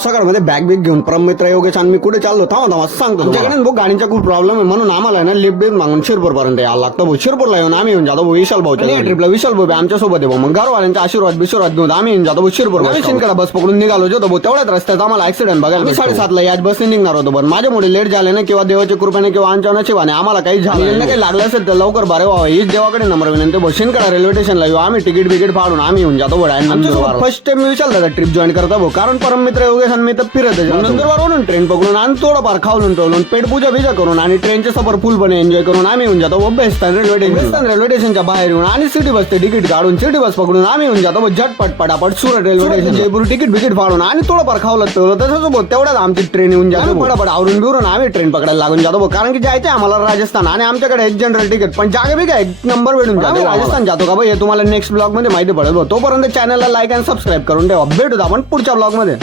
सकाळमध्ये bag big घेऊन परममित्र योगेश आणि मी कुठे चाललो थांबा सांगतो तुमच्याकडे भाऊ गाडीचा खूप प्रॉब्लेम आहे म्हणून आम्हाला ना लिफ्ट बिफ्ट मागून शिरपूर पर्यंत यायला लागतं भाऊ. शिरपूरला येऊन आम्ही येऊन जातो भाऊ विशाल भाऊच्या ट्रिपला. विशाल भाऊ आमच्या सोबत आहे भाऊ. मग घरवाल्यांचा आशीर्वाद घेऊन आम्ही येऊन जातो भाऊ शिरपूर. शिंदकडे बस पकडून निघालो होतो भाऊ. तेवढ्याच रस्त्यात आम्हाला ऍक्सिडेंट बघायला 7:30ला याच बसने निघणार होतो. पण माझ्यामुळे लेट झाले ना किंवा देवाच्या कृपेने किंवा आमच्या नशिबाने आम्हाला काही झालं काही लागलं असेल तर लवकर बरे व्हावं हीच देवाकडे नंबर विनंती भाऊ. शिंदकडे रेल्वे स्टेशनला येऊ आम्ही तिकीट बिकीट फाडून आम्ही येऊन जातो भाऊ. फर्स्ट टाइम मी विशाल दादा ट्रिप जॉईन करता भाऊ. कारण परममित्र योगेश आणि मी तर फिरत नंदुरबारवरून ट्रेन पकडून आणि थोडंफार खाऊन टोलून पेट पूजा बिजा करून आणि ट्रेनचे सफर फुलपणे एन्जॉय करून आम्ही येऊन जातो बेस्तान रेल्वे स्टेशनच्या बाहेर येऊन आणि सिटी बसते तिकीट काढून सिटी बस पकडून आम्ही येऊन जातो झटपट पटापट Surat railway station Jaipur ticket बिकीट फाडून आणि थोडंफार खावलं ठेवलं तसंच तेवढ्याच आमची ट्रेन येऊन जातो पटापट आवरून बिरून आम्ही ट्रेन पकडायला लागून जातो कारण की जायचं आम्हाला राजस्थान आणि आमच्याकडे एक जनरल तिकीट पण जागा बी काय एक नंबर भेटून जातो. राजस्थान जातो का भाई हे तुम्हाला नेक्स्ट ब्लॉग मध्ये माहिती पडेल. तोपर्यंत चॅनलला लाईक आणि सबस्क्राईब करून ठेवा. भेटूत आपण पुढच्या ब्लॉग मध्ये.